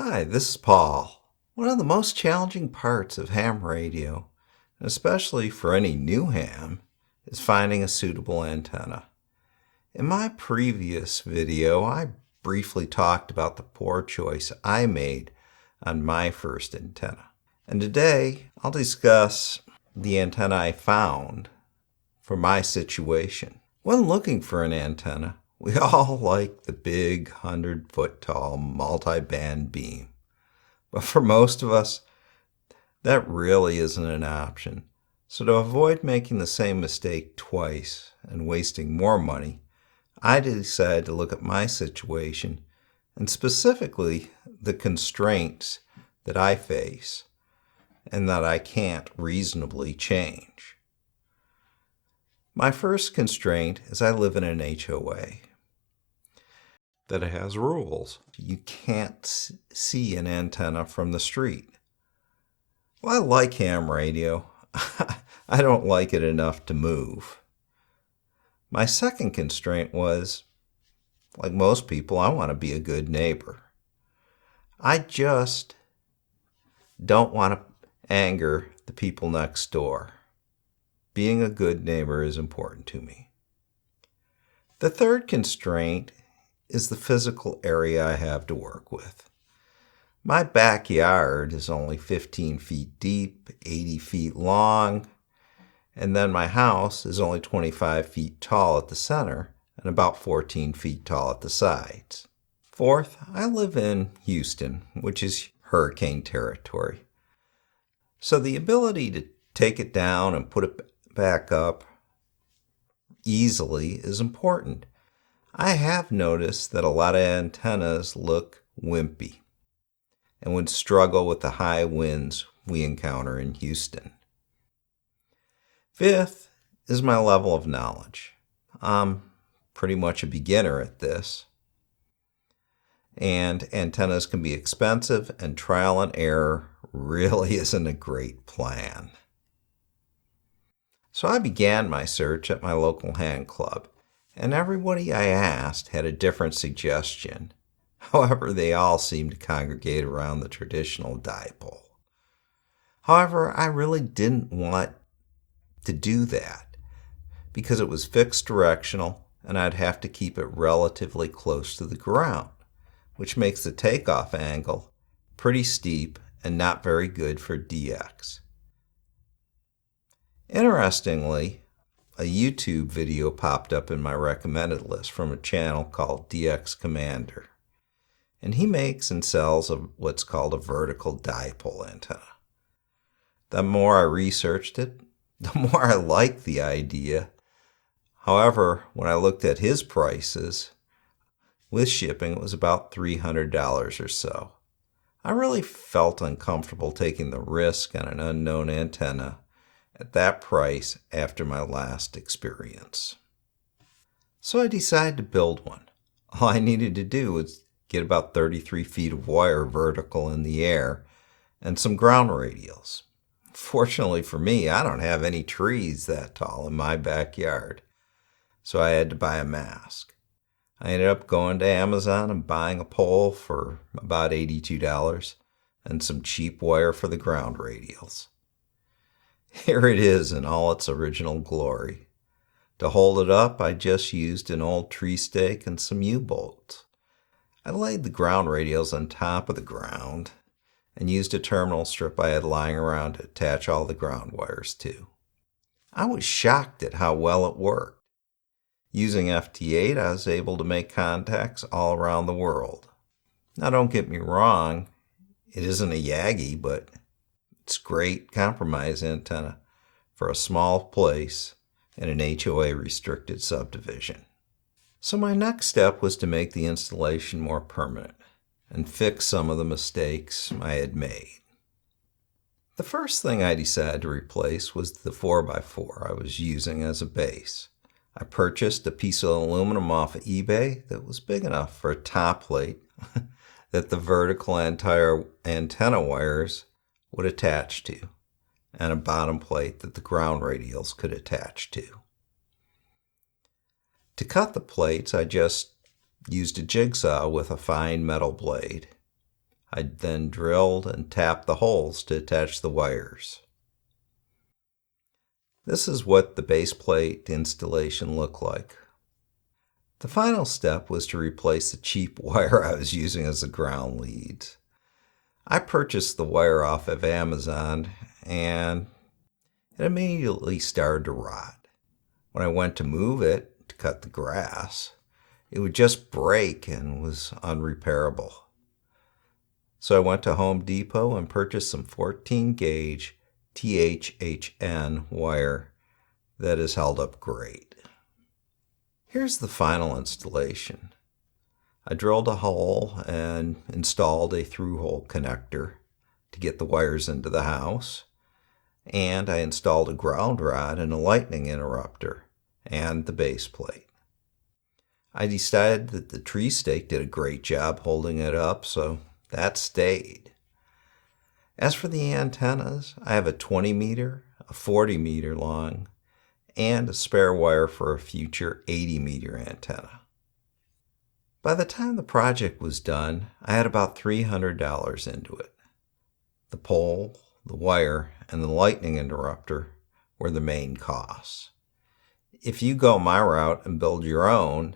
Hi, this is Paul. One of the most challenging parts of ham radio, especially for any new ham, is finding a suitable antenna. In my previous video, I briefly talked about the poor choice I made on my first antenna. And today, I'll discuss the antenna I found for my situation. When looking for an antenna, we all like the big 100-foot tall multi-band beam. But for most of us, that really isn't an option. So to avoid making the same mistake twice and wasting more money, I decided to look at my situation and specifically the constraints that I face and that I can't reasonably change. My first constraint is I live in an HOA that has rules. You can't see an antenna from the street. Well, I like ham radio. I don't like it enough to move. My second constraint was, like most people, I want to be a good neighbor. I just don't want to anger the people next door. Being a good neighbor is important to me. The third constraint is the physical area I have to work with. My backyard is only 15 feet deep, 80 feet long, and then my house is only 25 feet tall at the center and about 14 feet tall at the sides. Fourth, I live in Houston, which is hurricane territory. So the ability to take it down and put it back up easily is important. I have noticed that a lot of antennas look wimpy and would struggle with the high winds we encounter in Houston. Fifth is my level of knowledge. I'm pretty much a beginner at this, and antennas can be expensive, and trial and error really isn't a great plan. So I began my search at my local hand club, and everybody I asked had a different suggestion. However, they all seemed to congregate around the traditional dipole. However, I really didn't want to do that because it was fixed directional and I'd have to keep it relatively close to the ground, which makes the takeoff angle pretty steep and not very good for DX. Interestingly, a YouTube video popped up in my recommended list from a channel called DX Commander, and he makes and sells what's called a vertical dipole antenna. The more I researched it, the more I liked the idea. However, when I looked at his prices, with shipping, it was about $300 or so. I really felt uncomfortable taking the risk on an unknown antenna at that price after my last experience. So I decided to build one. All I needed to do was get about 33 feet of wire vertical in the air and some ground radials. Fortunately for me, I don't have any trees that tall in my backyard, so I had to buy a mast. I ended up going to Amazon and buying a pole for about $82 and some cheap wire for the ground radials. Here it is in all its original glory. To hold it up, I just used an old tree stake and some U-bolts. I laid the ground radials on top of the ground and used a terminal strip I had lying around to attach all the ground wires to. I was shocked at how well it worked. Using FT8, I was able to make contacts all around the world. Now don't get me wrong, it isn't a Yagi, but it's a great compromise antenna for a small place in an HOA restricted subdivision. So my next step was to make the installation more permanent and fix some of the mistakes I had made. The first thing I decided to replace was the 4x4 I was using as a base. I purchased a piece of aluminum off of eBay that was big enough for a top plate that the vertical antenna wires would attach to, and a bottom plate that the ground radials could attach to. To cut the plates, I just used a jigsaw with a fine metal blade. I then drilled and tapped the holes to attach the wires. This is what the base plate installation looked like. The final step was to replace the cheap wire I was using as the ground leads. I purchased the wire off of Amazon and it immediately started to rot. When I went to move it to cut the grass, it would just break and was unrepairable. So I went to Home Depot and purchased some 14 gauge THHN wire that has held up great. Here's the final installation. I drilled a hole and installed a through-hole connector to get the wires into the house, and I installed a ground rod and a lightning interrupter and the base plate. I decided that the tree stake did a great job holding it up, so that stayed. As for the antennas, I have a 20 meter, a 40 meter long, and a spare wire for a future 80 meter antenna. By the time the project was done, I had about $300 into it. The pole, the wire, and the lightning interrupter were the main costs. If you go my route and build your own,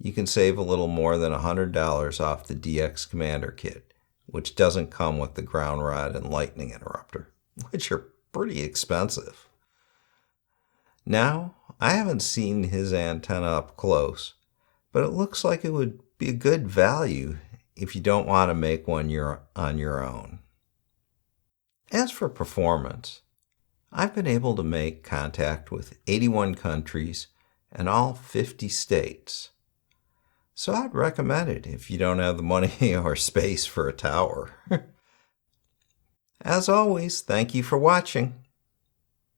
you can save a little more than $100 off the DX Commander kit, which doesn't come with the ground rod and lightning interrupter, which are pretty expensive. Now, I haven't seen his antenna up close, but it looks like it would be a good value if you don't want to make one on your own. As for performance, I've been able to make contact with 81 countries and all 50 states. So I'd recommend it if you don't have the money or space for a tower. As always, thank you for watching.